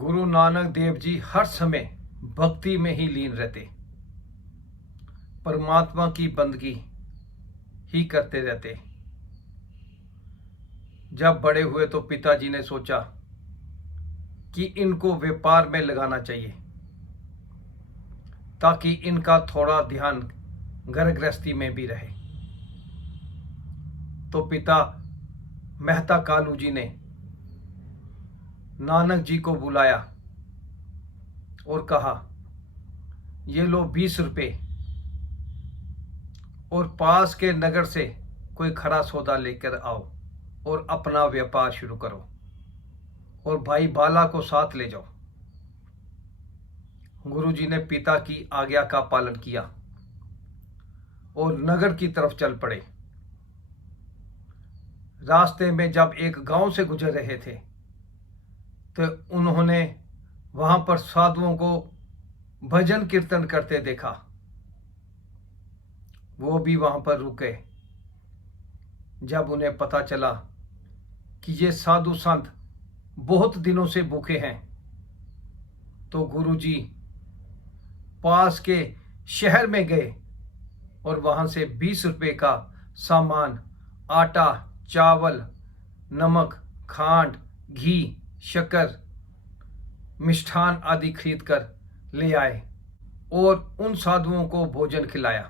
गुरु नानक देव जी हर समय भक्ति में ही लीन रहते, परमात्मा की बंदगी ही करते रहते। जब बड़े हुए तो पिताजी ने सोचा कि इनको व्यापार में लगाना चाहिए ताकि इनका थोड़ा ध्यान घर गृहस्थी में भी रहे। तो पिता मेहता कालू जी ने नानक जी को बुलाया और कहा, ये लो 20 रुपए और पास के नगर से कोई खरा सौदा लेकर आओ और अपना व्यापार शुरू करो और भाई बाला को साथ ले जाओ। गुरुजी ने पिता की आज्ञा का पालन किया और नगर की तरफ चल पड़े। रास्ते में जब एक गांव से गुजर रहे थे तो उन्होंने वहां पर साधुओं को भजन कीर्तन करते देखा। वो भी वहां पर रुके। जब उन्हें पता चला कि ये साधु संत बहुत दिनों से भूखे हैं तो गुरुजी पास के शहर में गए और वहां से 20 रुपए का सामान, आटा, चावल, नमक, खांड, घी, शक्कर, मिष्ठान आदि खरीद कर ले आए और उन साधुओं को भोजन खिलाया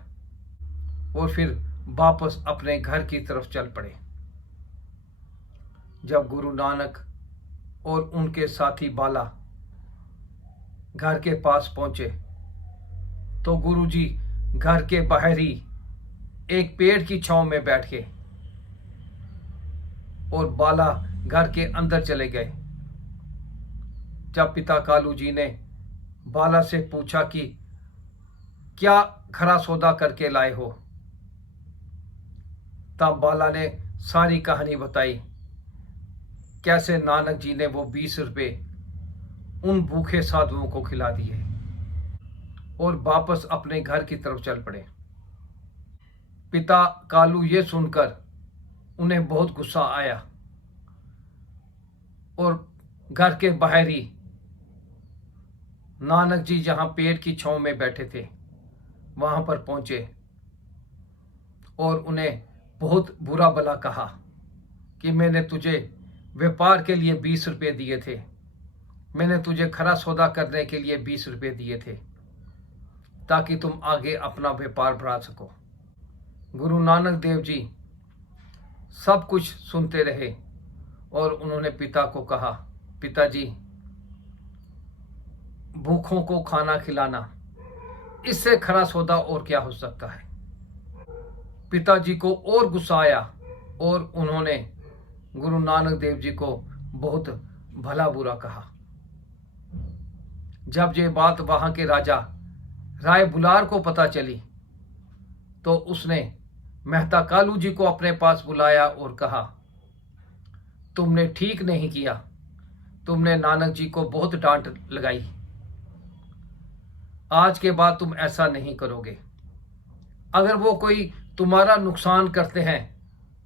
और फिर वापस अपने घर की तरफ चल पड़े। जब गुरु नानक और उनके साथी बाला घर के पास पहुंचे तो गुरुजी घर के बाहर ही एक पेड़ की छांव में बैठ के और बाला घर के अंदर चले गए। जब पिता कालू जी ने बाला से पूछा कि क्या खरा सौदा करके लाए हो, तब बाला ने सारी कहानी बताई, कैसे नानक जी ने वो 20 रुपए उन भूखे साधुओं को खिला दिए और वापस अपने घर की तरफ चल पड़े। पिता कालू ये सुनकर उन्हें बहुत गुस्सा आया और घर के बाहर ही नानक जी जहां पेड़ की छांव में बैठे थे वहां पर पहुंचे और उन्हें बहुत बुरा भला कहा कि मैंने तुझे व्यापार के लिए 20 रुपए दिए थे, मैंने तुझे खरा सौदा करने के लिए 20 रुपए दिए थे ताकि तुम आगे अपना व्यापार बढ़ा सको। गुरु नानक देव जी सब कुछ सुनते रहे और उन्होंने पिता को कहा, पिताजी, भूखों को खाना खिलाना, इससे खरा सौदा और क्या हो सकता है। पिताजी को और गुस्सा आया और उन्होंने गुरु नानक देव जी को बहुत भला बुरा कहा। जब ये बात वहां के राजा राय बुलार को पता चली तो उसने मेहता कालू जी को अपने पास बुलाया और कहा, तुमने ठीक नहीं किया, तुमने नानक जी को बहुत डांट लगाई। आज के बाद तुम ऐसा नहीं करोगे। अगर वो कोई तुम्हारा नुकसान करते हैं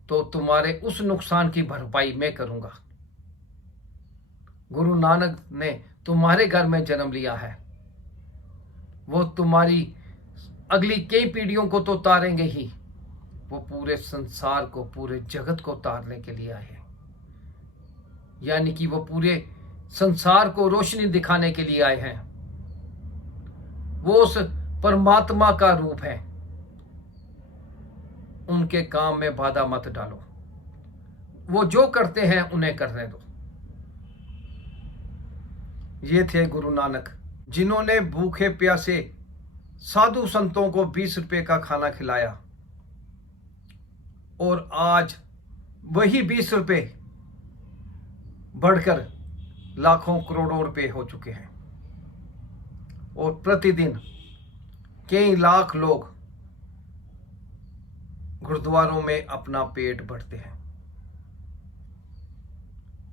तो तुम्हारे उस नुकसान की भरपाई मैं करूंगा। गुरु नानक ने तुम्हारे घर में जन्म लिया है, वो तुम्हारी अगली कई पीढ़ियों को तो तारेंगे ही, वो पूरे संसार को, पूरे जगत को तारने के लिए आए हैं। यानी कि वो पूरे संसार को रोशनी दिखाने के लिए आए हैं। वो उस परमात्मा का रूप है। उनके काम में बाधा मत डालो, वो जो करते हैं उन्हें करने दो। ये थे गुरु नानक, जिन्होंने भूखे प्यासे साधु संतों को 20 रुपए का खाना खिलाया और आज वही 20 रुपए बढ़कर लाखों करोड़ों रुपए हो चुके हैं और प्रतिदिन कई लाख लोग गुरुद्वारों में अपना पेट भरते हैं।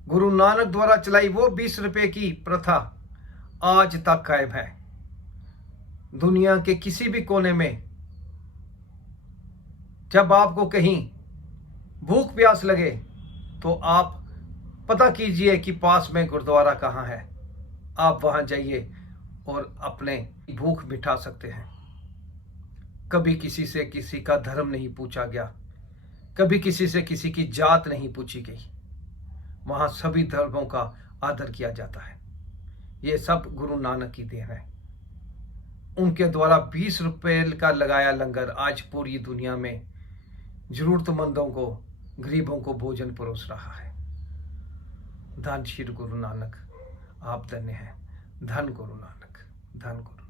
गुरु नानक द्वारा चलाई वो 20 रुपए की प्रथा आज तक कायम है। दुनिया के किसी भी कोने में जब आपको कहीं भूख प्यास लगे तो आप पता कीजिए कि पास में गुरुद्वारा कहाँ है आप वहां जाइए और अपने भूख मिटा सकते हैं। कभी किसी से किसी का धर्म नहीं पूछा गया, कभी किसी से किसी की जात नहीं पूछी गई। वहां सभी धर्मों का आदर किया जाता है। ये सब गुरु नानक की देन है। उनके द्वारा 20 रुपए का लगाया लंगर आज पूरी दुनिया में जरूरतमंदों को, गरीबों को भोजन परोस रहा है। धन श्री गुरु नानक, आप धन्य हैं। धन गुरु नानक, धन गुरु।